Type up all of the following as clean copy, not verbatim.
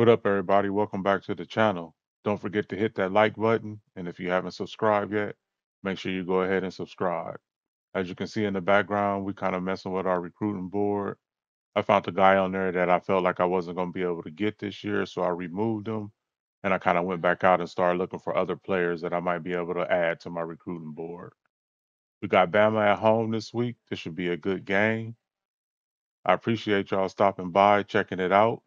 What up, everybody? Welcome back to the channel. Don't forget to hit that like button, and if you haven't subscribed yet, make sure you go ahead and subscribe. As you can see in the background, we kind of messing with our recruiting board. I found a guy on there that I felt like I wasn't going to be able to get this year, so I removed him, and I kind of went back out and started looking for other players that I might be able to add to my recruiting board. We got Bama at home this week. This should be a good game. I appreciate y'all stopping by, checking it out.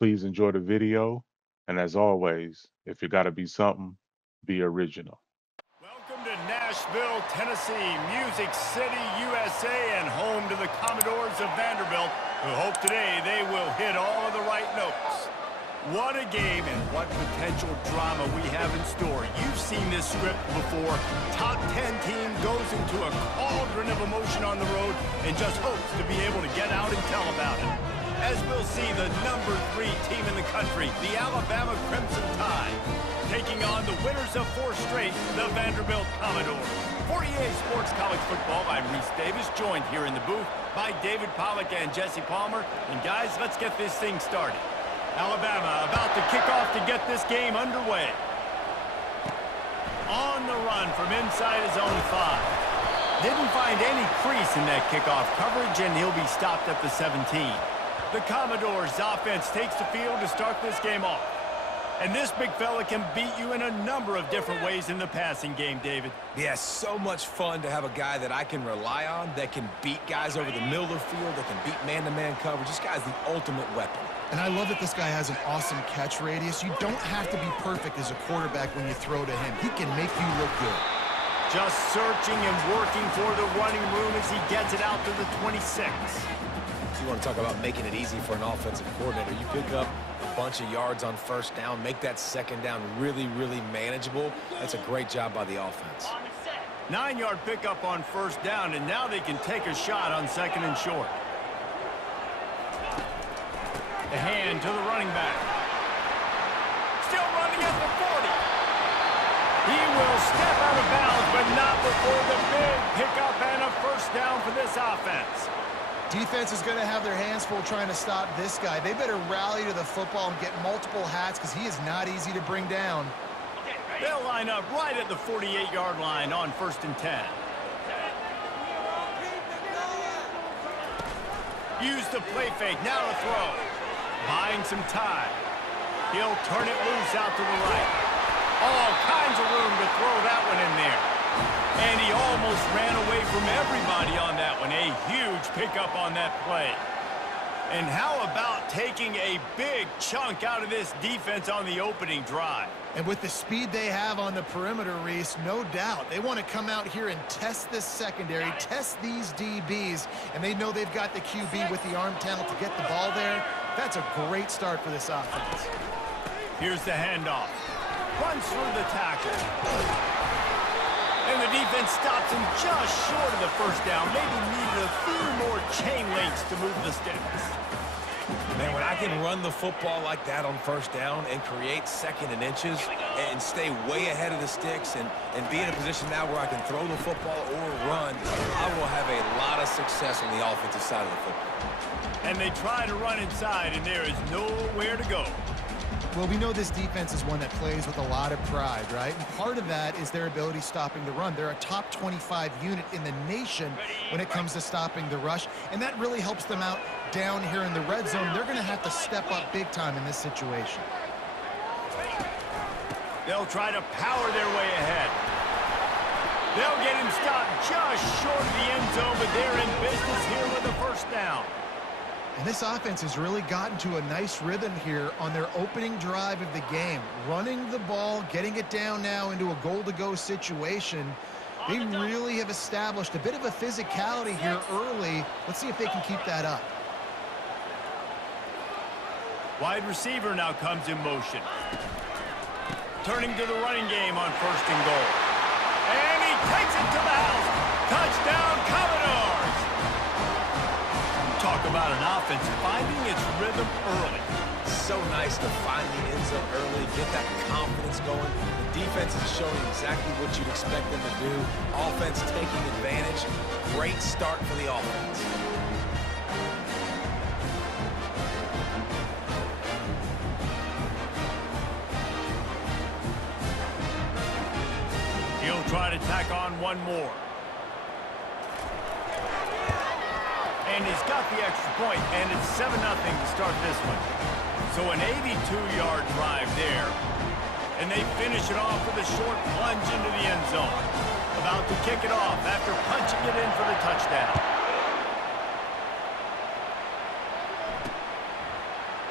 Please enjoy the video. And as always, if you got to be something, be original. Welcome to Nashville, Tennessee, Music City, USA, and home to the Commodores of Vanderbilt, who hope today they will hit all of the right notes. What a game and what potential drama we have in store. You've seen this script before. Top 10 team goes into a cauldron of emotion on the road and just hopes to be able to get out and tell about it. As we'll see the number 3 team in the country, the Alabama Crimson Tide, taking on the winners of 4 straight, the Vanderbilt Commodores. For EA Sports College Football, I'm Reese Davis, joined here in the booth by David Pollack and Jesse Palmer. And guys, let's get this thing started. Alabama about to kick off to get this game underway. On the run from inside his own 5. Didn't find any crease in that kickoff coverage, and he'll be stopped at the 17. The Commodores offense takes the field to start this game off. And this big fella can beat you in a number of different ways in the passing game, David. Yeah, so much fun to have a guy that I can rely on, that can beat guys over the middle of the field, that can beat man-to-man coverage. This guy's the ultimate weapon. And I love that this guy has an awesome catch radius. You don't have to be perfect as a quarterback when you throw to him. He can make you look good. Just searching and working for the running room as he gets it out to the 26. You want to talk about making it easy for an offensive coordinator. You pick up a bunch of yards on first down, make that second down really, really manageable. That's a great job by the offense. 9-yard pickup on first down, and now they can take a shot on second and short. The hand to the running back. Still running at the 40. He will step out of bounds, but not before the big pickup and a first down for this offense. Defense is going to have their hands full trying to stop this guy. They better rally to the football and get multiple hats because he is not easy to bring down. They'll line up right at the 48-yard line on first and 10. Use the play fake, now to throw. Buying some time. He'll turn it loose out to the right. All kinds of room to throw that one in there. And he almost ran away from everybody on that one. A huge pickup on that play. And how about taking a big chunk out of this defense on the opening drive? And with the speed they have on the perimeter, Reese, no doubt, they want to come out here and test this secondary, test these DBs, and they know they've got the QB with the arm talent to get the ball there. That's a great start for this offense. Here's the handoff. Runs through the tackle. And the defense stops him just short of the first down. Maybe needed a few more chain links to move the sticks. Man, when I can run the football like that on first down and create second and inches and stay way ahead of the sticks and be in a position now where I can throw the football or run, I will have a lot of success on the offensive side of the football. And they try to run inside, and there is nowhere to go. Well, we know this defense is one that plays with a lot of pride, right? And part of that is their ability stopping the run. They're a top 25 unit in the nation when it comes to stopping the rush, and that really helps them out down here in the red zone. They're going to have to step up big time in this situation. They'll try to power their way ahead. They'll get him stopped just short of the end zone, but they're in business here with a first down. And this offense has really gotten to a nice rhythm here on their opening drive of the game. Running the ball, getting it down now into a goal-to-go situation. They really have established a bit of a physicality here early. Let's see if they can keep that up. Wide receiver now comes in motion. Turning to the running game on first and goal. And he takes it to the house. Touchdown, Commodores! Talk about an offense finding its rhythm early. So nice to find the end zone early, get that confidence going. The defense is showing exactly what you'd expect them to do. Offense taking advantage. Great start for the offense. try to tack on one more. And he's got the extra point, and it's 7-0 to start this one. So an 82-yard drive there. And they finish it off with a short plunge into the end zone. About to kick it off after punching it in for the touchdown.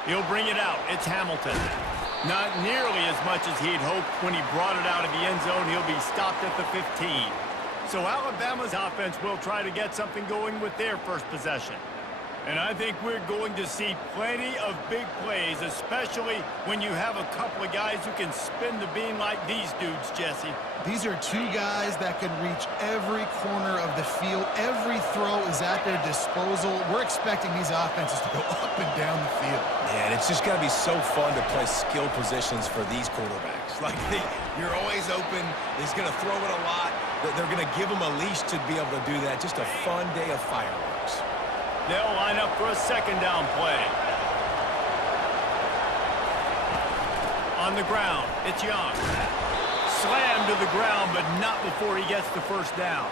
He'll bring it out. It's Hamilton. Not nearly as much as he'd hoped when he brought it out of the end zone. He'll be stopped at the 15. So Alabama's offense will try to get something going with their first possession. And I think we're going to see plenty of big plays, especially when you have a couple of guys who can spin the bean like these dudes, Jesse. These are two guys that can reach every corner of the field. Every throw is at their disposal. We're expecting these offenses to go up and down the field. Yeah, and it's just got to be so fun to play skill positions for these quarterbacks. Like, you're always open. He's going to throw it a lot. They're going to give him a leash to be able to do that. Just a fun day of fireworks. They'll line up for a second down play. On the ground, it's Young. Slammed to the ground, but not before he gets the first down.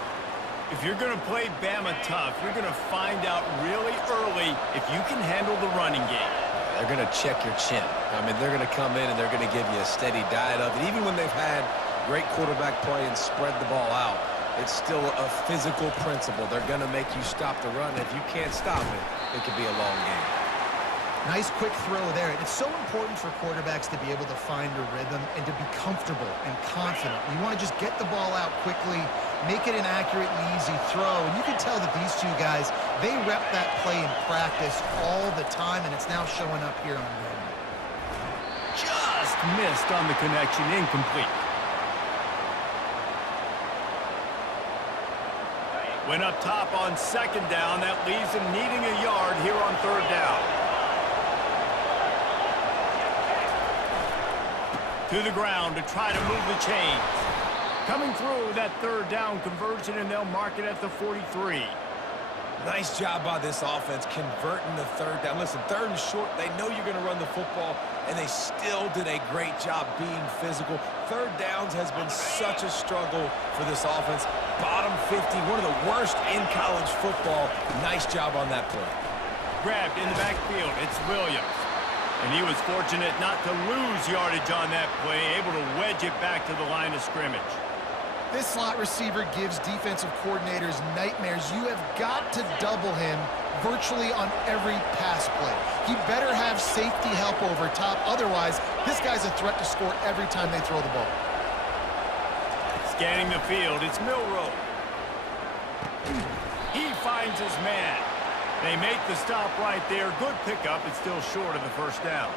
If you're going to play Bama tough, you're going to find out really early if you can handle the running game. They're going to check your chin. I mean, they're going to come in and they're going to give you a steady diet of it. Even when they've had great quarterback play and spread the ball out, it's still a physical principle. They're going to make you stop the run. If you can't stop it, it could be a long game. Nice quick throw there. It's so important for quarterbacks to be able to find a rhythm and to be comfortable and confident. You want to just get the ball out quickly, make it an accurate and easy throw. And you can tell that these two guys, they rep that play in practice all the time, and it's now showing up here on game. Just missed on the connection, incomplete. Went up top on second down. That leaves him needing a yard here on third down. To the ground to try to move the chains. Coming through that third down conversion, and they'll mark it at the 43. Nice job by this offense converting the third down. Listen, third and short, they know you're going to run the football, and they still did a great job being physical. Third downs has been such a struggle for this offense. Bottom 50, one of the worst in college football. Nice job on that play. Grabbed in the backfield, it's Williams. And he was fortunate not to lose yardage on that play, able to wedge it back to the line of scrimmage. This slot receiver gives defensive coordinators nightmares. You have got to double him virtually on every pass play. He better have safety help over top. Otherwise, this guy's a threat to score every time they throw the ball. Scanning the field, it's Milroe. He finds his man. They make the stop right there. Good pickup. It's still short of the first down.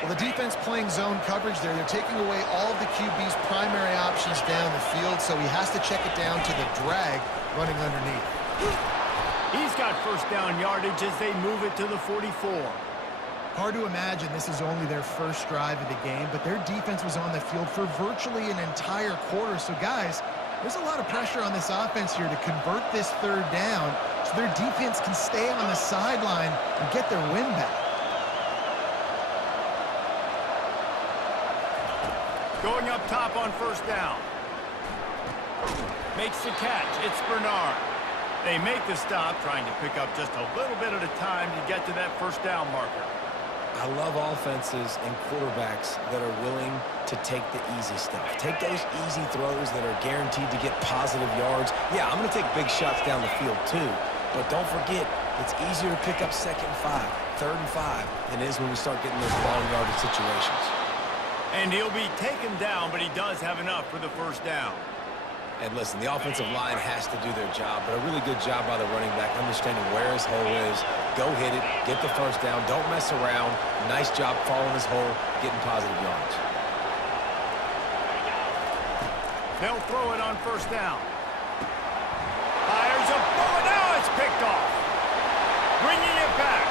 Well, the defense playing zone coverage there. They're taking away all of the QB's primary options down the field, so he has to check it down to the drag running underneath. He's got first down yardage as they move it to the 44. Hard to imagine this is only their first drive of the game, but their defense was on the field for virtually an entire quarter. So, guys, there's a lot of pressure on this offense here to convert this third down so their defense can stay on the sideline and get their win back. Going up top on first down. Makes the catch. It's Bernard. They make the stop, trying to pick up just a little bit at a time to get to that first down marker. I love offenses and quarterbacks that are willing to take the easy stuff. Take those easy throws that are guaranteed to get positive yards. Yeah, I'm going to take big shots down the field too. But don't forget, it's easier to pick up second and 5, third and 5 than it is when we start getting those long yardage situations. And he'll be taken down, but he does have enough for the first down. And listen, the offensive line has to do their job, but a really good job by the running back, understanding where his hole is. Go hit it, get the first down, don't mess around. Nice job following his hole, getting positive yards. They'll throw it on first down. Fires a bullet. Now it's picked off. Bringing it back.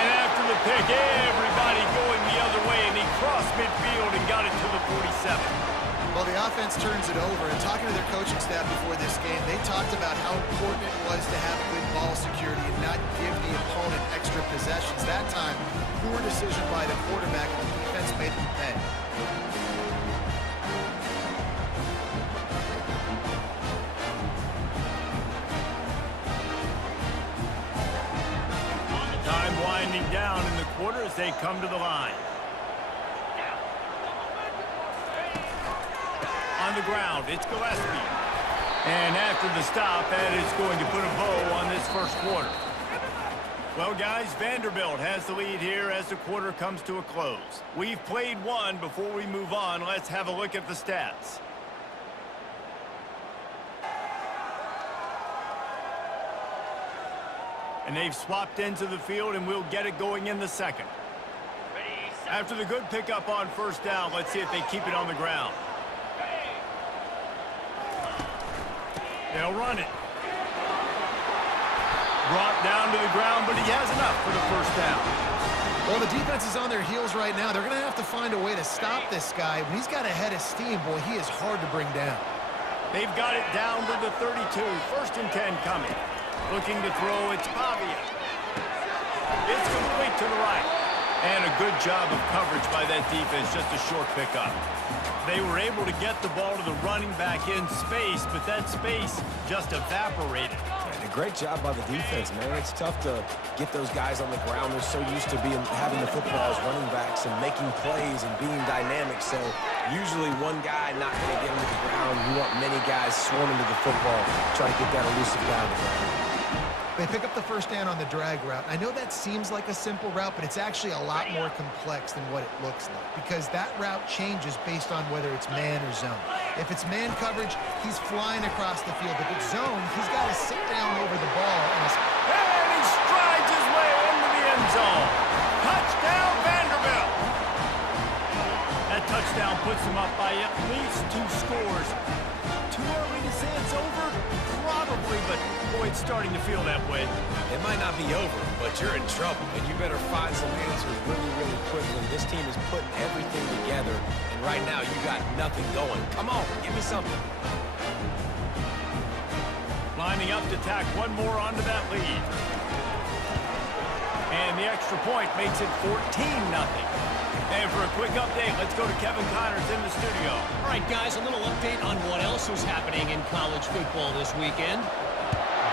And after the pick, everybody going the other way, and he crossed midfield and got it to the 47. Well, the offense turns it over, and talking to their coaching staff before this game, they talked about how important it was to have good ball security and not give the opponent extra possessions. That time, poor decision by the quarterback, and the defense made them pay. winding down in the quarter as they come to the line. On the ground, it's Gillespie. And after the stop, that is going to put a bow on this first quarter. Well, guys, Vanderbilt has the lead here as the quarter comes to a close. We've played one. Before we move on, let's have a look at the stats. And they've swapped into the field, and we'll get it going in the second. After the good pickup on first down, let's see if they keep it on the ground. They'll run it. Brought down to the ground, but he has enough for the first down. Well, the defense is on their heels right now. They're going to have to find a way to stop this guy. When he's got a head of steam, boy, he is hard to bring down. They've got it down to the 32. First and 10 coming. Looking to throw, it's Pavia. It's complete to the right. And a good job of coverage by that defense, just a short pickup. They were able to get the ball to the running back in space, but that space just evaporated. And a great job by the defense, man. It's tough to get those guys on the ground. They're so used to having the football as running backs and making plays and being dynamic. So usually one guy not going to get into the ground. You want many guys swarming to the football, trying to get that elusive guy on the ground. They pick up the first down on the drag route. I know that seems like a simple route, but it's actually a lot more complex than what it looks like because that route changes based on whether it's man or zone. If it's man coverage, he's flying across the field. If it's zone, he's got to sit down over the ball. And he strides his way into the end zone. Touchdown, Vanderbilt. That touchdown puts him up by at least 2 scores. Too early to say it's over? Probably, but boy, it's starting to feel that way. It might not be over, but you're in trouble, and you better find some answers really, really quickly. This team is putting everything together, and right now you got nothing going. Come on, give me something. Lining up to tack one more onto that lead. And the extra point makes it 14-0. And for a quick update, let's go to Kevin Connors in the studio. All right, guys, a little update on what else is happening in college football this weekend.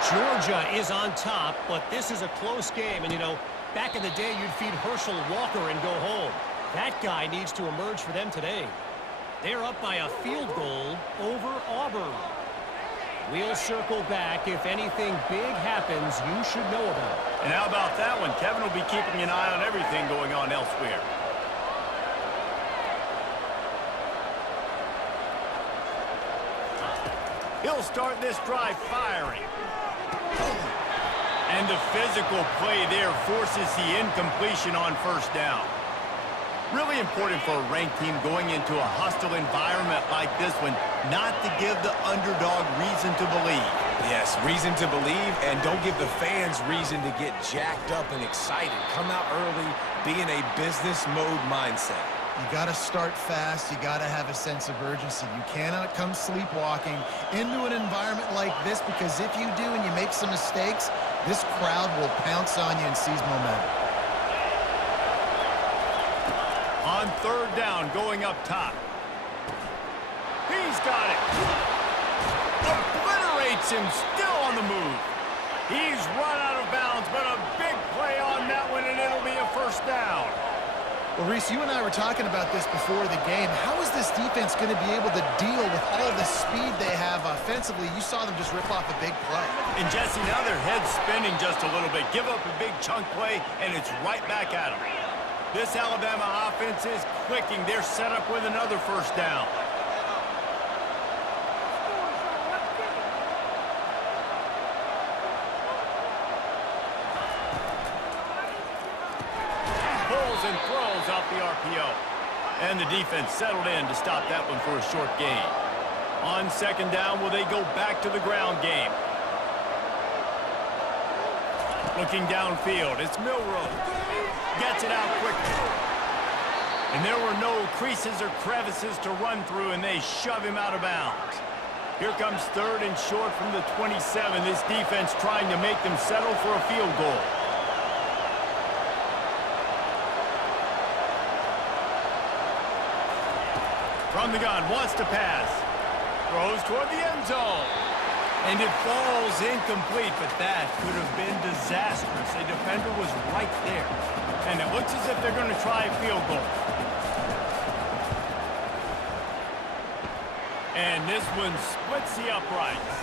Georgia is on top, but this is a close game. And, you know, back in the day, you'd feed Herschel Walker and go home. That guy needs to emerge for them today. They're up by a field goal over Auburn. We'll circle back. If anything big happens, you should know about it. And how about that one? Kevin will be keeping an eye on everything going on elsewhere. He'll start this drive firing. And the physical play there forces the incompletion on first down. Really important for a ranked team going into a hostile environment like this one, not to give the underdog reason to believe. Yes, reason to believe, and don't give the fans reason to get jacked up and excited. Come out early, be in a business mode mindset. You got to start fast. You got to have a sense of urgency. You cannot come sleepwalking into an environment like this because if you do and you make some mistakes, this crowd will pounce on you and seize momentum. On third down, going up top. He's got it. Obliterates him, still on the move. He's run out of bounds, but a big play on that one, and it'll be a first down. Well, Reese, you and I were talking about this before the game. How is this defense going to be able to deal with all the speed they have offensively? You saw them just rip off a big play. And, Jesse, now their head's spinning just a little bit. Give up a big chunk play, and it's right back at them. This Alabama offense is clicking. They're set up with another first down. Pulls and throws off the RPO. And the defense settled in to stop that one for a short gain. On second down, will they go back to the ground game? Looking downfield, it's Milroe. Gets it out quickly. And there were no creases or crevices to run through, and they shove him out of bounds. Here comes third and short from the 27. This defense trying to make them settle for a field goal. From the gun, wants to pass. Throws toward the end zone. And it falls incomplete, but that could have been disastrous. A defender was right there. And it looks as if they're going to try a field goal. And this one splits the uprights.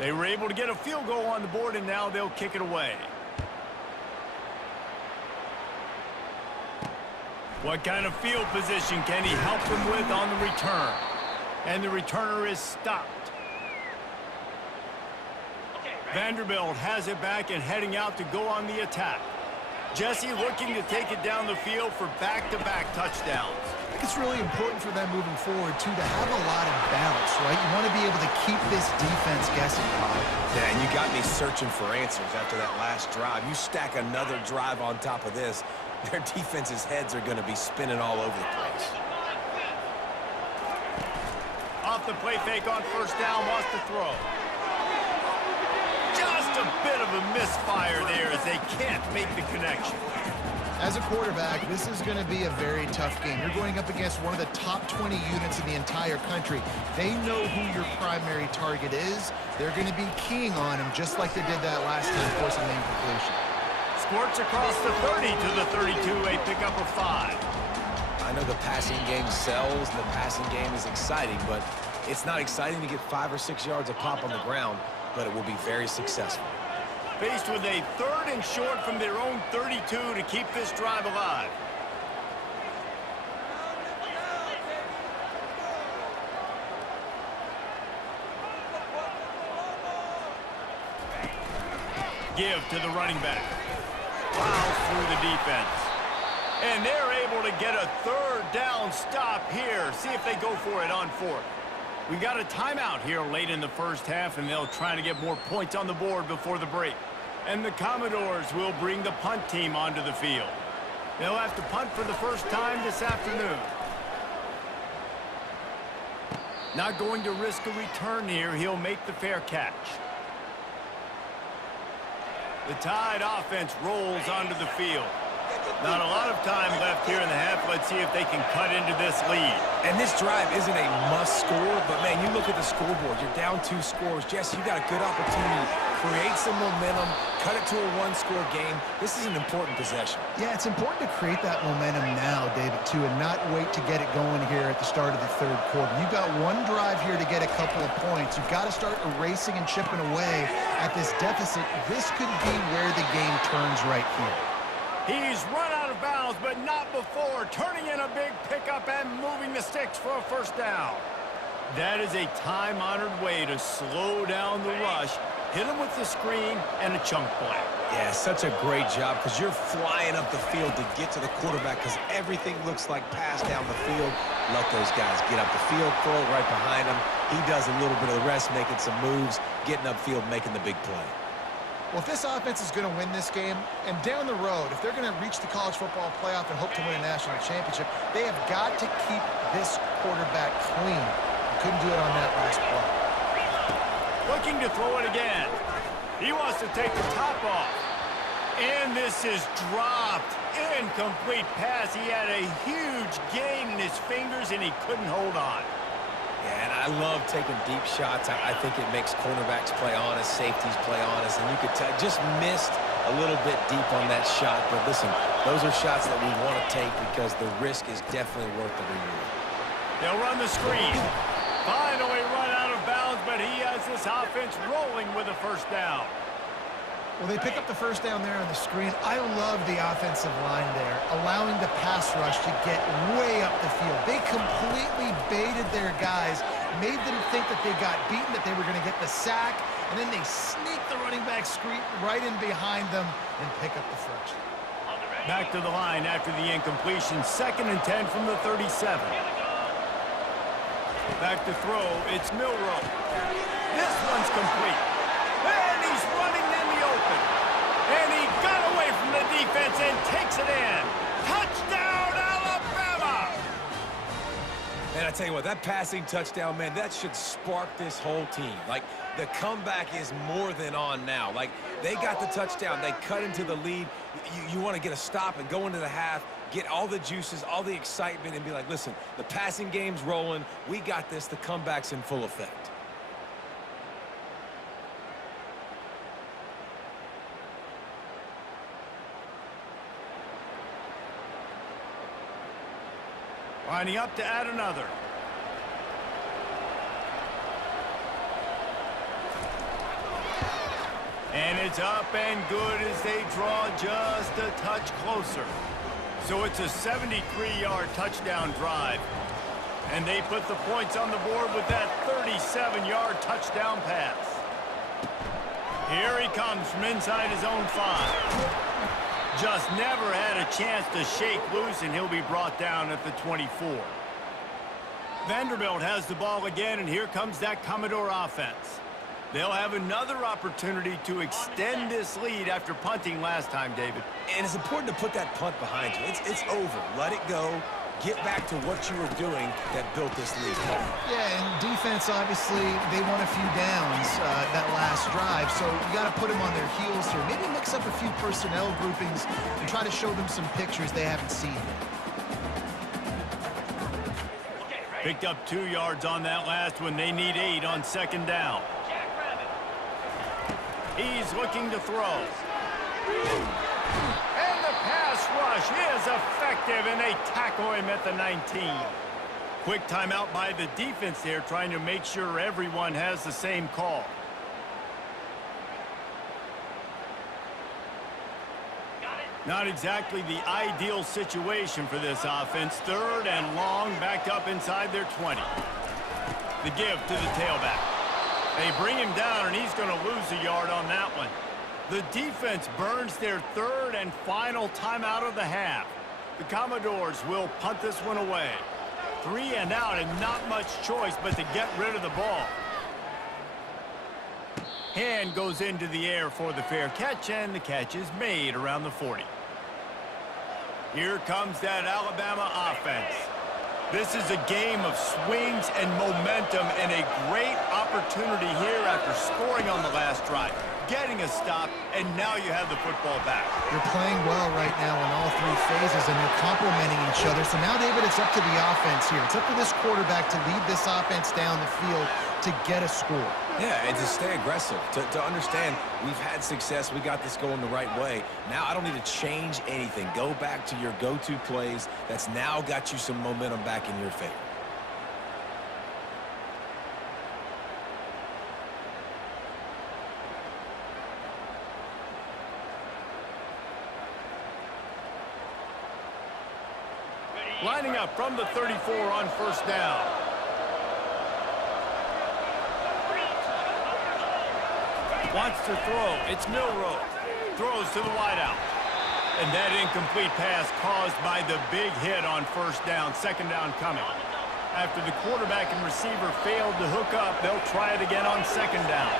They were able to get a field goal on the board, and now they'll kick it away. What kind of field position can he help them with on the return? And the returner is stopped. Vanderbilt has it back and heading out to go on the attack. Jesse looking to take it down the field for back-to-back touchdowns. I think it's really important for them moving forward, too, to have a lot of balance, right? You want to be able to keep this defense guessing, Bob. Yeah, and you got me searching for answers after that last drive. You stack another drive on top of this, their defense's heads are going to be spinning all over the place. Off the play fake on first down, wants to throw. Just a bit of a misfire there as they can't make the connection. As a quarterback, this is going to be a very tough game. You're going up against one of the top 20 units in the entire country. They know who your primary target is. They're going to be keying on him just like they did that last time, forcing the incompletion. Squirts across the 30 to the 32, a pickup of 5. I know the passing game sells, and the passing game is exciting, but it's not exciting to get 5 or 6 yards of pop on the ground, but it will be very successful. Faced with a 3rd and short from their own 32 to keep this drive alive. Give to the running back. Plows through the defense. And they're able to get a 3rd down stop here. See if they go for it on 4th. We got a timeout here late in the first half, and they'll try to get more points on the board before the break. And the Commodores will bring the punt team onto the field. They'll have to punt for the first time this afternoon. Not going to risk a return here. He'll make the fair catch. The Tide offense rolls onto the field. Not a lot of time left here in the half. Let's see if they can cut into this lead. And this drive isn't a must score, but, man, you look at the scoreboard. You're down 2 scores. Jesse, you got a good opportunity. Create some momentum. Cut it to a 1-score game. This is an important possession. Yeah, it's important to create that momentum now, David, too, and not wait to get it going here at the start of the 3rd quarter. You've got one drive here to get a couple of points. You've got to start erasing and chipping away at this deficit. This could be where the game turns right here. He's run out of bounds, but not before. Turning in a big pickup and moving the sticks for a 1st down. That is a time-honored way to slow down the rush. Hit him with the screen and a chunk play. Yeah, such a great job because you're flying up the field to get to the quarterback because everything looks like pass down the field. Let those guys get up the field, throw it right behind him. He does a little bit of the rest, making some moves, getting upfield, making the big play. Well, if this offense is going to win this game, and down the road, if they're going to reach the college football playoff and hope to win a national championship, they have got to keep this quarterback clean. Couldn't do it on that last play. Looking to throw it again. He wants to take the top off. And this is dropped. Incomplete pass. He had a huge gain in his fingers, and he couldn't hold on. Yeah, and I love taking deep shots. I think it makes cornerbacks play honest, safeties play honest, and you could tell just missed a little bit deep on that shot. But listen, those are shots that we want to take because the risk is definitely worth the reward. They'll run the screen. Finally run out of bounds, but he has this offense rolling with a 1st down. Well, they pick up the 1st down there on the screen. I love the offensive line there, allowing the pass rush to get way up the field. They completely baited their guys, made them think that they got beaten, that they were going to get the sack, and then they sneak the running back screen right in behind them and pick up the 1st. Back to the line after the incompletion. 2nd and 10 from the 37. Back to throw. It's Milroe. This one's complete. And he's running them defense and takes it in. Touchdown, Alabama! And I tell you what, that passing touchdown, man, that should spark this whole team. Like, the comeback is more than on now. Like, they got the touchdown. They cut into the lead. You want to get a stop and go into the half, get all the juices, all the excitement, and be like, listen, the passing game's rolling. We got this. The comeback's in full effect. Lining up to add another. And it's up and good as they draw just a touch closer. So it's a 73-yard touchdown drive. And they put the points on the board with that 37-yard touchdown pass. Here he comes from inside his own 5. Just never had a chance to shake loose, and he'll be brought down at the 24. Vanderbilt has the ball again, and here comes that Commodore offense. They'll have another opportunity to extend this lead after punting last time, David. And it's important to put that punt behind you. It's over. Let it go. Get back to what you were doing that built this lead. Yeah, and defense, obviously, they won a few downs that last drive, so you got to put them on their heels here. Maybe mix up a few personnel groupings and try to show them some pictures they haven't seen yet. Picked up 2 yards on that last one. They need 8 on second down. He's looking to throw. And the pass rush is effective, and they tackle him at the 19. Quick timeout by the defense there, trying to make sure everyone has the same call. Not exactly the ideal situation for this offense. 3rd and long, backed up inside their 20. The give to the tailback. They bring him down, and he's going to lose a yard on that one. The defense burns their 3rd and final timeout of the half. The Commodores will punt this one away. 3 and out, and not much choice but to get rid of the ball. Hand goes into the air for the fair catch, and the catch is made around the 40. Here comes that Alabama offense. This is a game of swings and momentum, and a great opportunity here after scoring on the last drive, getting a stop, and now you have the football back. They're playing well right now in all 3 phases, and they're complementing each other. So now, David, it's up to the offense here. It's up to this quarterback to lead this offense down the field to get a score. Yeah, and to stay aggressive, to understand we've had success, we got this going the right way. Now I don't need to change anything. Go back to your go-to plays. That's now got you some momentum back in your favor. Lining up from the 34 on first down. Wants to throw. It's Milroe. Throws to the wideout. And that incomplete pass caused by the big hit on first down. Second down coming. After the quarterback and receiver failed to hook up, they'll try it again on second down.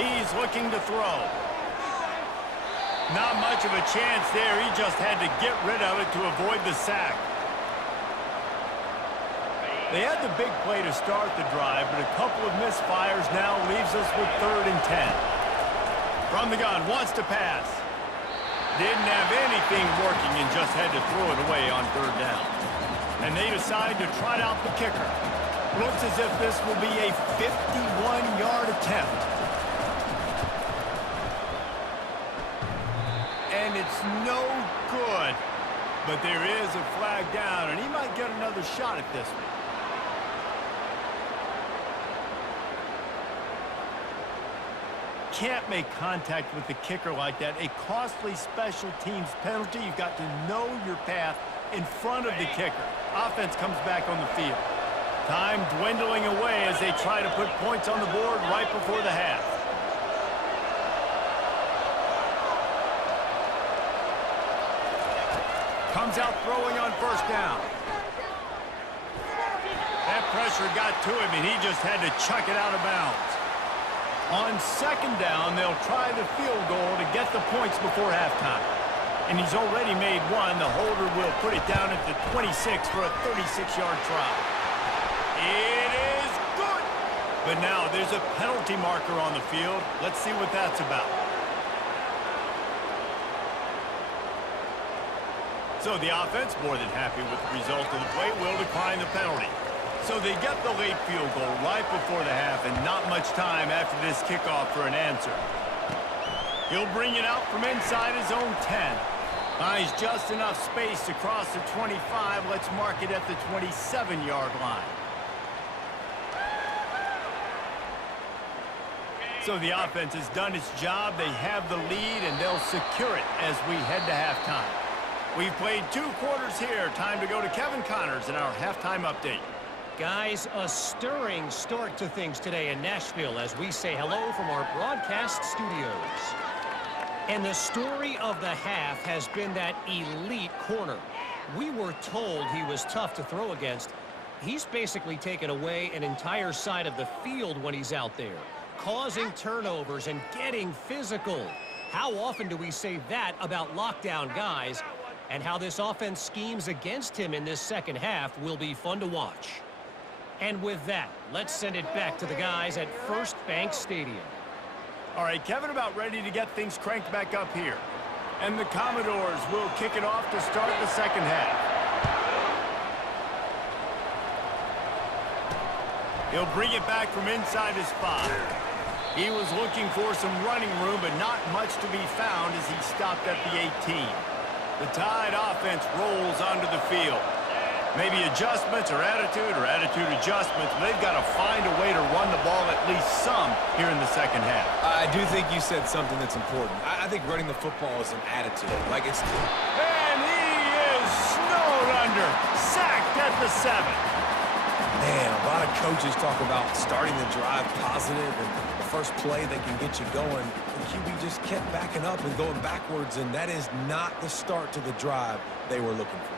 He's looking to throw. Not much of a chance there. He just had to get rid of it to avoid the sack. They had the big play to start the drive, but a couple of misfires now leaves us with 3rd and 10. From the gun, wants to pass. Didn't have anything working and just had to throw it away on 3rd down. And they decide to trot out the kicker. Looks as if this will be a 51-yard attempt. And it's no good. But there is a flag down, and he might get another shot at this one. Can't make contact with the kicker like that. A costly special teams penalty. You've got to know your path in front of the kicker. Offense comes back on the field. Time dwindling away as they try to put points on the board right before the half. Comes out throwing on first down. That pressure got to him, and he just had to chuck it out of bounds. On second down, they'll try the field goal to get the points before halftime. And he's already made one. The holder will put it down at the 26 for a 36-yard try. It is good. But now there's a penalty marker on the field. Let's see what that's about. So the offense, more than happy with the result of the play, will decline the penalty. So they get the late field goal right before the half and not much time after this kickoff for an answer. He'll bring it out from inside his own 10. Finds just enough space to cross the 25. Let's mark it at the 27-yard line. So the offense has done its job. They have the lead, and they'll secure it as we head to halftime. We've played 2 quarters here. Time to go to Kevin Connors in our halftime update. Guys, a stirring start to things today in Nashville as we say hello from our broadcast studios. And the story of the half has been that elite corner. We were told he was tough to throw against. He's basically taken away an entire side of the field when he's out there, causing turnovers and getting physical. How often do we say that about lockdown guys? And how this offense schemes against him in this second half will be fun to watch. And with that, let's send it back to the guys at First Bank Stadium. All right, Kevin, about ready to get things cranked back up here. And the Commodores will kick it off to start the second half. He'll bring it back from inside his 5. He was looking for some running room, but not much to be found as he stopped at the 18. The Tide offense rolls onto the field. Maybe adjustments or attitude adjustments. They've got to find a way to run the ball at least some here in the second half. I do think you said something that's important. I think running the football is an attitude. Like it's... And he is snowed under. Sacked at the 7. Man, a lot of coaches talk about starting the drive positive and the first play that can get you going. The QB just kept backing up and going backwards, and that is not the start to the drive they were looking for.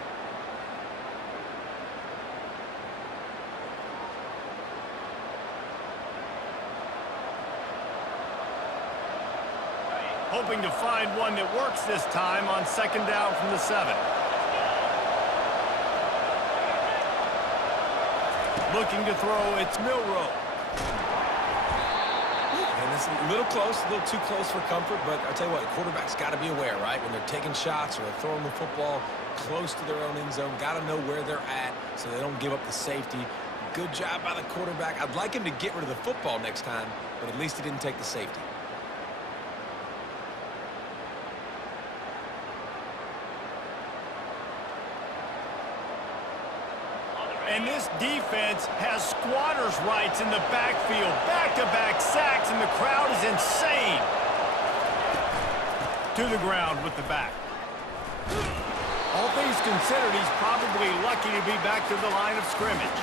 Hoping to find one that works this time on second down from the 7. Looking to throw, it's Milroe. And it's a little close, a little too close for comfort, but I tell you what, the quarterback's got to be aware, right? When they're taking shots or they're throwing the football close to their own end zone, got to know where they're at so they don't give up the safety. Good job by the quarterback. I'd like him to get rid of the football next time, but at least he didn't take the safety. And this defense has squatters' rights in the backfield. Back-to-back sacks, and the crowd is insane. To the ground with the back. All things considered, he's probably lucky to be back to the line of scrimmage.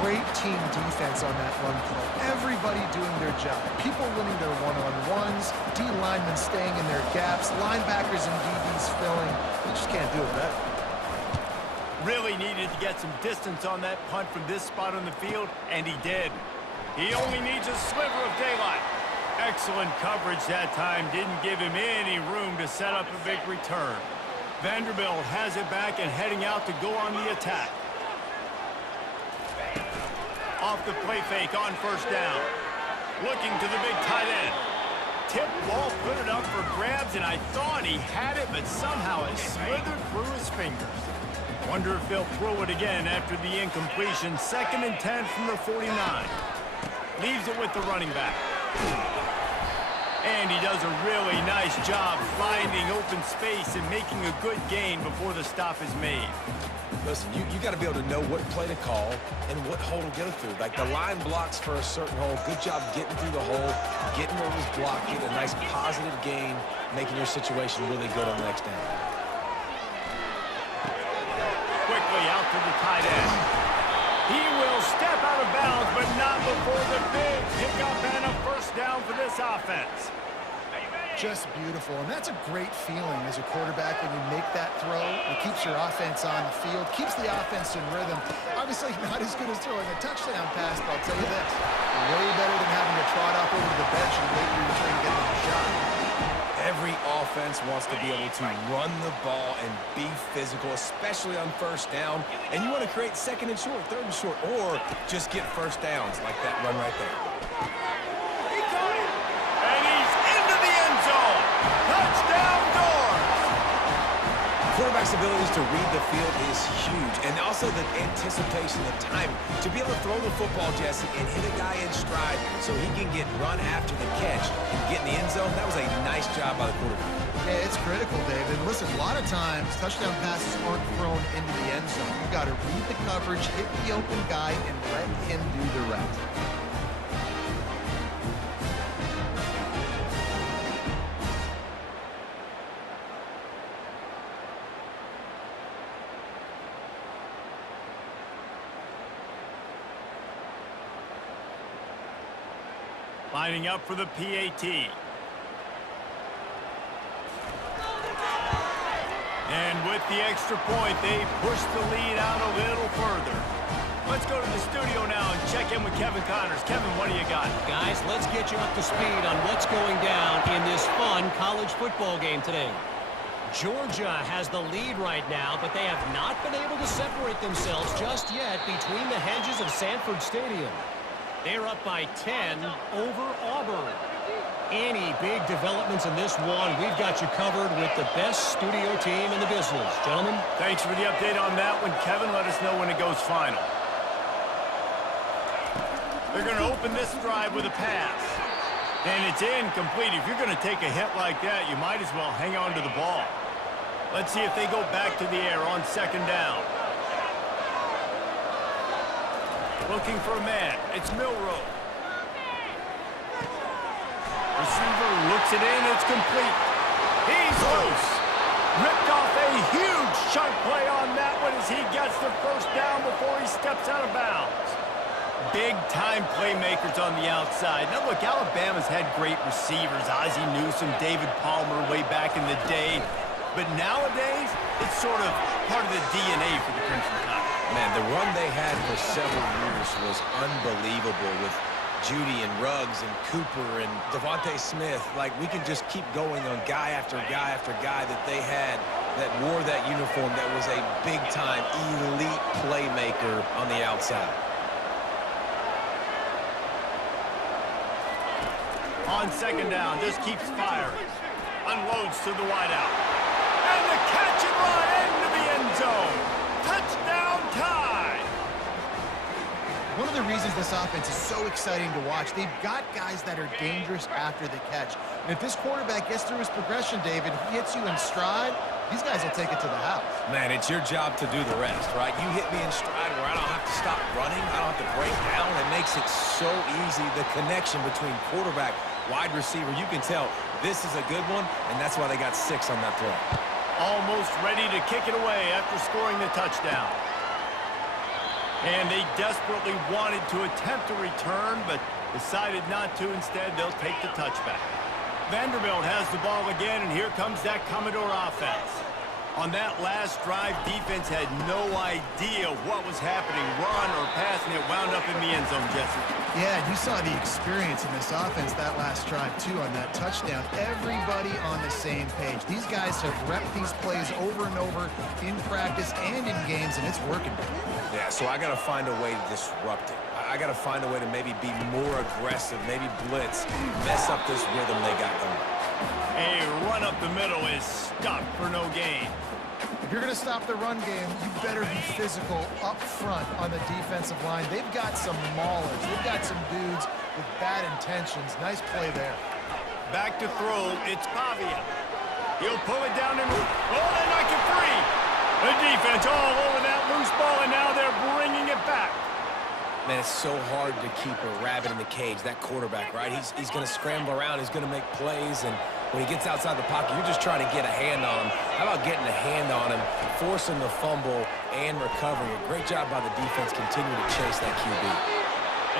Great team defense on that run play. Everybody doing their job. People winning their one-on-ones, D linemen staying in their gaps, linebackers and DBs filling. You just can't do it better. Really needed to get some distance on that punt from this spot on the field, and he did. He only needs a sliver of daylight. Excellent coverage that time. Didn't give him any room to set up a big return. Vanderbilt has it back and heading out to go on the attack. Off the play fake on first down. Looking to the big tight end. Tip ball, put it up for grabs, and I thought he had it, but somehow it slithered through his fingers. Wonder if they'll throw it again after the incompletion. 2nd and 10 from the 49. Leaves it with the running back. And he does a really nice job finding open space and making a good gain before the stop is made. Listen, you got to be able to know what play to call and what hole to go through. Like the line blocks for a certain hole. Good job getting through the hole, getting where it was blocked, getting a nice positive gain, making your situation really good on the next down. Quickly out to the tight end. He will step out of bounds, but not before the big pickup and a first down for this offense. Just beautiful, and that's a great feeling as a quarterback when you make that throw. It keeps your offense on the field, keeps the offense in rhythm. Obviously not as good as throwing a touchdown pass, but I'll tell you this, way better than having to trot off over to the bench and wait for your turn to get another shot. Every offense wants to be able to run the ball and be physical, especially on first down. And you want to create second and short, third and short, or just get first downs like that run right there. Touchdown doors! Quarterback's abilities to read the field is huge, and also the anticipation, the time to be able to throw the football, Jesse, and hit a guy in stride so he can get run after the catch and get in the end zone. That was a nice job by the quarterback. Yeah, it's critical, David. Listen, a lot of times touchdown passes aren't thrown into the end zone. You've got to read the coverage, hit the open guy, and let him do the rest. Lining up for the PAT. And with the extra point, they push the lead out a little further. Let's go to the studio now and check in with Kevin Connors. Kevin, what do you got? Guys, let's get you up to speed on what's going down in this fun college football game today. Georgia has the lead right now, but they have not been able to separate themselves just yet between the hedges of Sanford Stadium. They're up by 10 over Auburn. Any big developments in this one, we've got you covered with the best studio team in the business. Gentlemen. Thanks for the update on that one, Kevin. Let us know when it goes final. They're going to open this drive with a pass. And it's incomplete. If you're going to take a hit like that, you might as well hang on to the ball. Let's see if they go back to the air on second down. Looking for a man. It's Milroe. Receiver looks it in. It's complete. He's loose. Ripped off a huge chunk play on that one as he gets the first down before he steps out of bounds. Big-time playmakers on the outside. Now, look, Alabama's had great receivers. Ozzie Newsome, David Palmer way back in the day. But nowadays, it's sort of part of the DNA for the Crimson Tide. Man, the run they had for several years was unbelievable with Judy and Ruggs and Cooper and Devontae Smith. Like, we can just keep going on guy after guy after guy that they had that wore that uniform that was a big-time elite playmaker on the outside. On second down, just keeps firing. Unloads to the wideout. And the catch and run into the end zone. Touchdown Tide! One of the reasons this offense is so exciting to watch, they've got guys that are dangerous after the catch. And if this quarterback gets through his progression, David, he hits you in stride, these guys will take it to the house. Man, it's your job to do the rest, right? You hit me in stride where I don't have to stop running. I don't have to break down. It makes it so easy, the connection between quarterback, wide receiver. You can tell this is a good one, and that's why they got 6 on that throw. Almost ready to kick it away after scoring the touchdown. And they desperately wanted to attempt a return, but decided not to. Instead, they'll take the touchback. Vanderbilt has the ball again, and here comes that Commodore offense. On that last drive, defense had no idea what was happening, run or pass, and it wound up in the end zone, Jesse. Yeah, you saw the experience in this offense that last drive, too, on that touchdown. Everybody on the same page. These guys have repped these plays over and over in practice and in games, and it's working. Yeah, so I got to find a way to disrupt it. I got to find a way to maybe be more aggressive, maybe blitz, mess up this rhythm they got going. A run up the middle is stopped for no gain. If you're going to stop the run game, you better be physical up front on the defensive line. They've got some maulers. They've got some dudes with bad intentions. Nice play there. Back to throw. It's Pavia. He'll pull it down and they're not get free. The defense all over that loose ball, and now they're bringing it back. Man, it's so hard to keep a rabbit in the cage, that quarterback, right? He's going to scramble around. He's going to make plays, and when he gets outside the pocket, you're just trying to get a hand on him. How about getting a hand on him, forcing the fumble, and recovering? A great job by the defense continuing to chase that QB.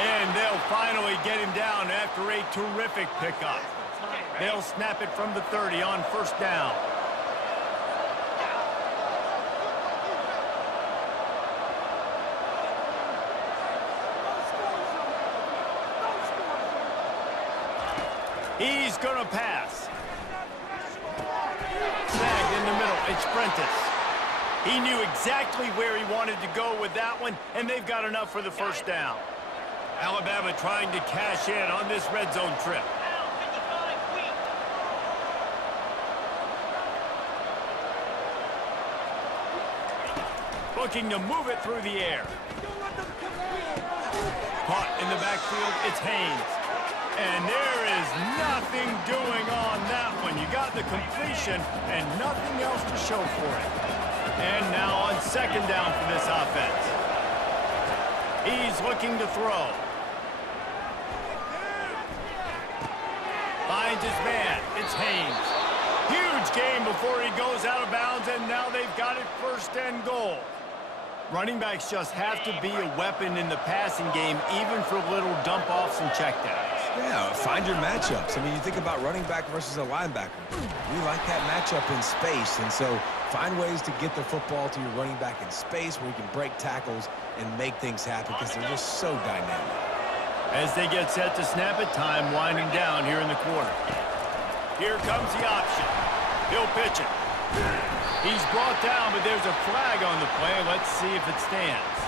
And they'll finally get him down after a terrific pickup. They'll snap it from the 30 on first down. He's going to pass. Snagged in the middle. It's Prentice. He knew exactly where he wanted to go with that one, and they've got enough for the first down. Alabama trying to cash in on this red zone trip. Looking to move it through the air. Caught in the backfield, it's Haynes. And there is nothing doing on that one. You got the completion and nothing else to show for it. And now on second down for this offense. He's looking to throw. Finds his man. It's Haynes. Huge game before he goes out of bounds, and now they've got it first and goal. Running backs just have to be a weapon in the passing game, even for little dump-offs and checkdowns. Yeah, find your matchups. I mean, you think about running back versus a linebacker. We like that matchup in space, and so find ways to get the football to your running back in space where you can break tackles and make things happen because they're just so dynamic. As they get set to snap it, time winding down here in the quarter. Here comes the option. He'll pitch it. He's brought down, but there's a flag on the play. Let's see if it stands.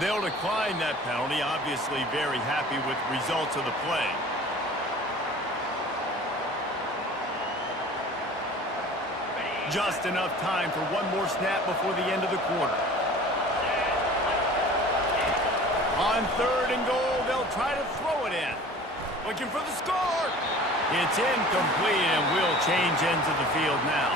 They'll decline that penalty, obviously very happy with the results of the play. Just enough time for one more snap before the end of the quarter. On third and goal, they'll try to throw it in. Looking for the score. It's incomplete, and we'll change ends of the field now.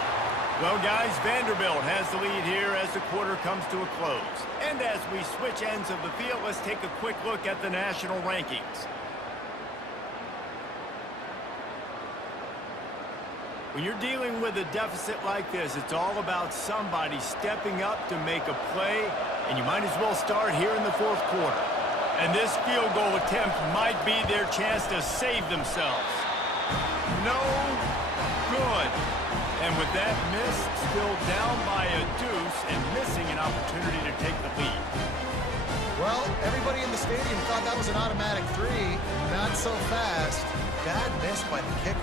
Well, guys, Vanderbilt has the lead here as the quarter comes to a close. And as we switch ends of the field, let's take a quick look at the national rankings. When you're dealing with a deficit like this, it's all about somebody stepping up to make a play, and you might as well start here in the fourth quarter. And this field goal attempt might be their chance to save themselves. No good. And with that miss, still down by a deuce and missing an opportunity to take the lead. Well, everybody in the stadium thought that was an automatic 3. Not so fast. Bad miss by the kicker.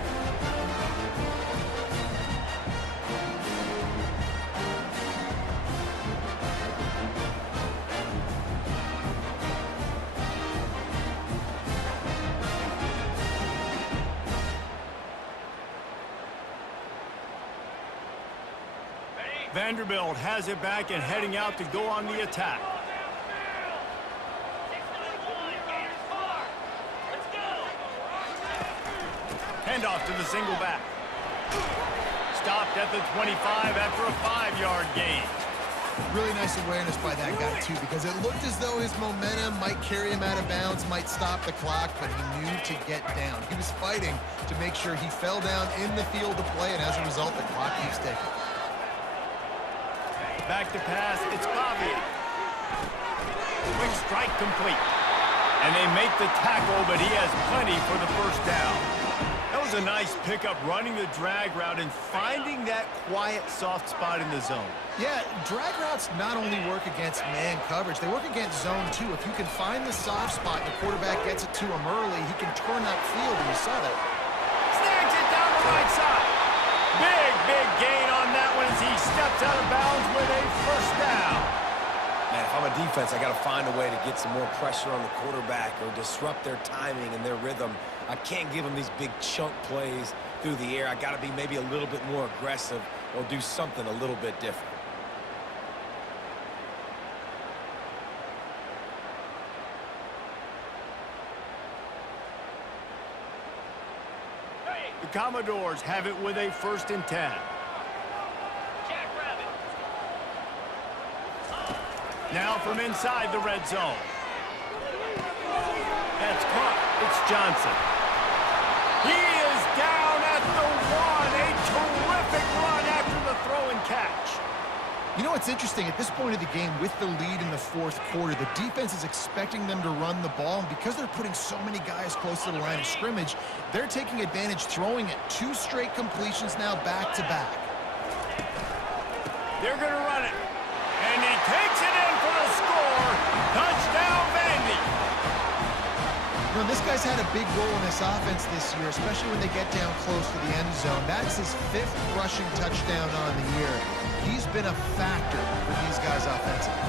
Vanderbilt has it back and heading out to go on the attack. Handoff to the single back. Stopped at the 25 after a 5-yard gain. Really nice awareness by that guy, too, because it looked as though his momentum might carry him out of bounds, might stop the clock, but he knew to get down. He was fighting to make sure he fell down in the field to play, and as a result, the clock keeps ticking. Back to pass, it's Pavia. Quick strike complete. And they make the tackle, but he has plenty for the first down. That was a nice pickup, running the drag route and finding that quiet, soft spot in the zone. Yeah, drag routes not only work against man coverage, they work against zone too. If you can find the soft spot and the quarterback gets it to him early, he can turn that field, and you saw that. Snags it down the right side. Big gain on that one as he steps out of bounds with a first down. Man, if I'm a defense, I got to find a way to get some more pressure on the quarterback or disrupt their timing and their rhythm. I can't give them these big chunk plays through the air. I got to be maybe a little bit more aggressive or do something a little bit different. The Commodores have it with a 1st and 10. Now from inside the red zone. That's caught. It's Johnson. He is down at the 1. A terrific run after the throw and catch. You know, it's interesting. At this point of the game, with the lead in the fourth quarter, the defense is expecting them to run the ball, and because they're putting so many guys close to the line of scrimmage, they're taking advantage, throwing it. 2 straight completions now back-to-back. They're going to run it. And he takes it in for the score. Touchdown, Vandy. You know, this guy's had a big role in this offense this year, especially when they get down close to the end zone. That's his 5th rushing touchdown on the year. He's been a factor for these guys offensively.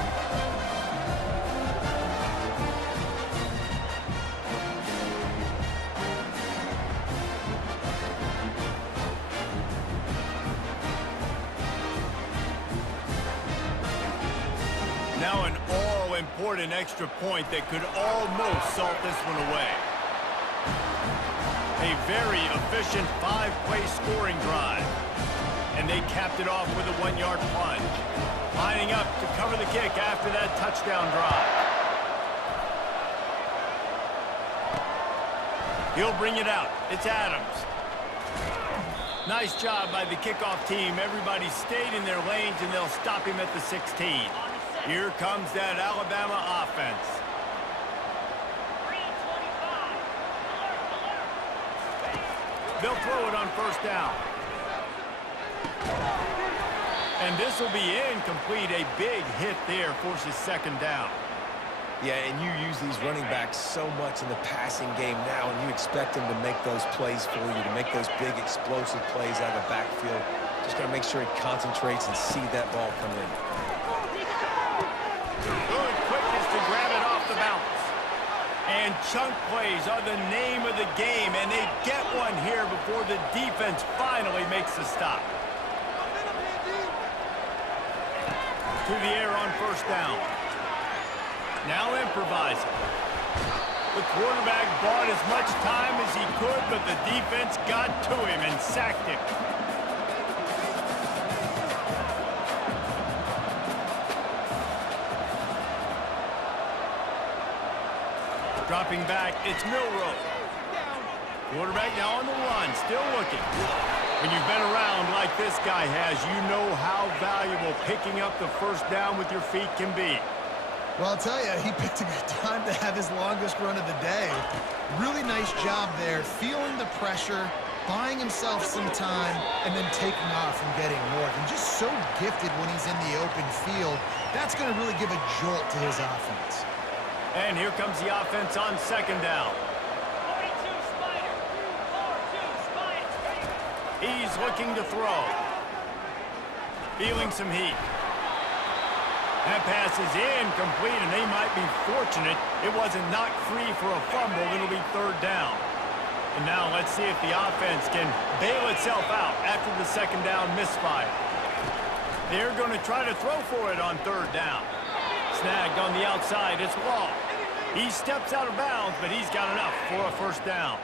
Now an all-important extra point that could almost salt this one away. A very efficient 5-play scoring drive. And they capped it off with a 1-yard plunge. Lining up to cover the kick after that touchdown drive. He'll bring it out. It's Adams. Nice job by the kickoff team. Everybody stayed in their lanes, and they'll stop him at the 16. Here comes that Alabama offense. They'll throw it on first down. And this will be incomplete. A big hit there forces second down. Yeah, and you use these running backs so much in the passing game now, and you expect them to make those plays for you, to make those big explosive plays out of the backfield. Just got to make sure he concentrates and see that ball come in. Good quickness to grab it off the bounce. And chunk plays are the name of the game, and they get one here before the defense finally makes the stop. To the air on first down. Now improvising. The quarterback bought as much time as he could, but the defense got to him and sacked him. Dropping back, it's Milroe. Quarterback now on the run, still looking. When you've been around like this guy has, you know how valuable picking up the first down with your feet can be. Well, I'll tell you, he picked a good time to have his longest run of the day. Really nice job there, feeling the pressure, buying himself some time, and then taking off and getting north. And just so gifted when he's in the open field. That's going to really give a jolt to his offense. And here comes the offense on second down. He's looking to throw. Feeling some heat. That pass is incomplete, and they might be fortunate it wasn't knocked free for a fumble. It'll be third down. And now let's see if the offense can bail itself out after the second down misfire. They're going to try to throw for it on third down. Snagged on the outside, it's Law. He steps out of bounds, but he's got enough for a first down.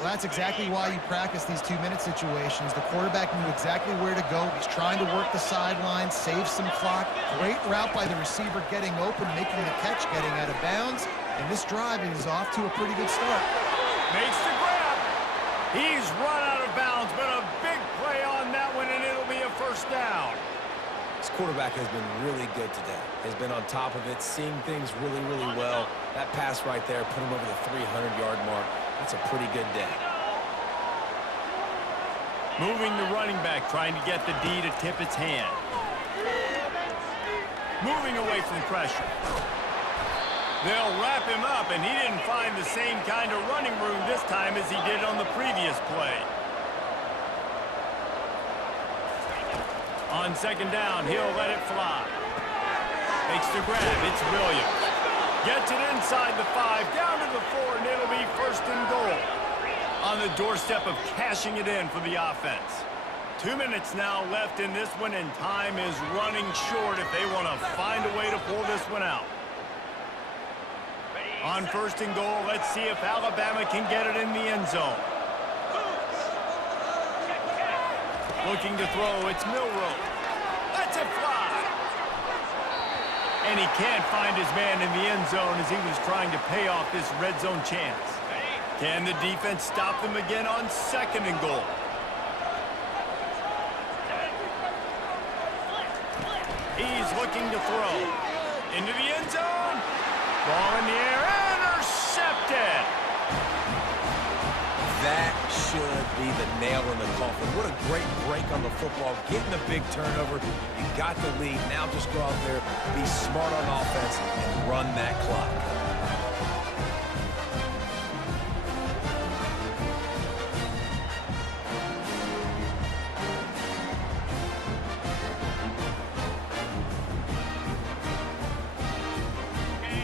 Well, that's exactly why you practice these 2-minute situations. The quarterback knew exactly where to go. He's trying to work the sideline, save some clock. Great route by the receiver getting open, making the catch, getting out of bounds. And this drive is off to a pretty good start. Makes the grab. He's run out of bounds, but a big play on that one, and it'll be a first down. This quarterback has been really good today. Has been on top of it, seeing things really, really well. That pass right there put him over the 300-yard mark. That's a pretty good day. Moving the running back, trying to get the D to tip its hand. Moving away from pressure. They'll wrap him up, and he didn't find the same kind of running room this time as he did on the previous play. On second down, he'll let it fly. Makes the grab, it's Williams. Gets it inside the 5, down to the 4, and it'll be first and goal. On the doorstep of cashing it in for the offense. 2 minutes now left in this one, and time is running short if they want to find a way to pull this one out. On first and goal, let's see if Alabama can get it in the end zone. Looking to throw, it's Milroe. That's a fly. And he can't find his man in the end zone as he was trying to pay off this red zone chance. Can the defense stop them again on second and goal? is looking to throw. Into the end zone. Ball in the air. Intercepted. That should be the nail in the coffin. What a great break on the football. Getting a big turnover. You got the lead. Now just go out there, be smart on offense, and run that clock.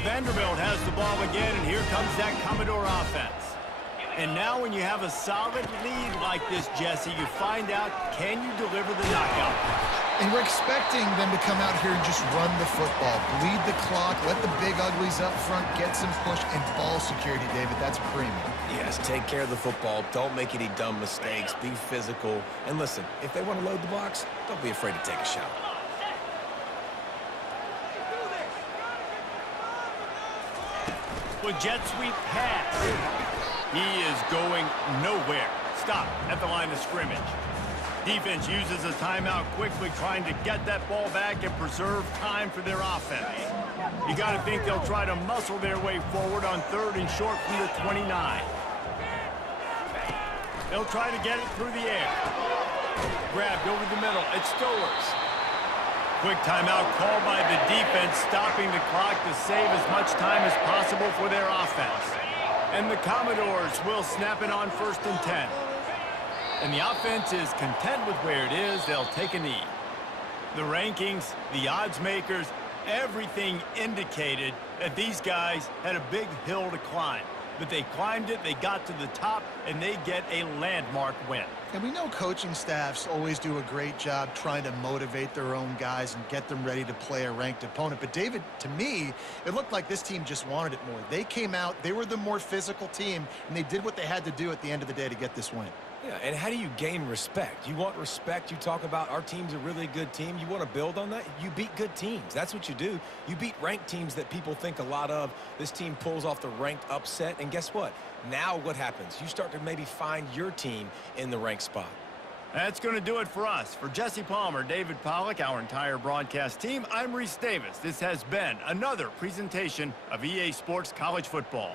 Vanderbilt has the ball again, and here comes that Commodore offense. And now when you have a solid lead like this, Jesse, you find out, can you deliver the knockout? And we're expecting them to come out here and just run the football, bleed the clock, let the big uglies up front get some push, and ball security, David. That's premium. Yes, take care of the football. Don't make any dumb mistakes. Be physical. And listen, if they want to load the box, don't be afraid to take a shot. With jet sweep pass. He is going nowhere. Stop at the line of scrimmage. Defense uses a timeout quickly, trying to get that ball back and preserve time for their offense. You got to think they'll try to muscle their way forward on 3rd and short from the 29. They'll try to get it through the air. Grabbed over the middle. It's Stowers. Quick timeout called by the defense, stopping the clock to save as much time as possible for their offense. And the Commodores will snap it on 1st and 10. And the offense is content with where it is. They'll take a knee. The rankings, the odds makers, everything indicated that these guys had a big hill to climb. But they climbed it, they got to the top, and they get a landmark win. And we know coaching staffs always do a great job trying to motivate their own guys and get them ready to play a ranked opponent. But, David, to me, it looked like this team just wanted it more. They came out, they were the more physical team, and they did what they had to do at the end of the day to get this win. Yeah, and how do you gain respect? You want respect. You talk about our team's a really good team. You want to build on that? You beat good teams. That's what you do. You beat ranked teams that people think a lot of. This team pulls off the ranked upset, and guess what? Now what happens? You start to maybe find your team in the ranked spot. That's going to do it for us. For Jesse Palmer, David Pollack, our entire broadcast team, I'm Reese Davis. This has been another presentation of EA Sports College Football.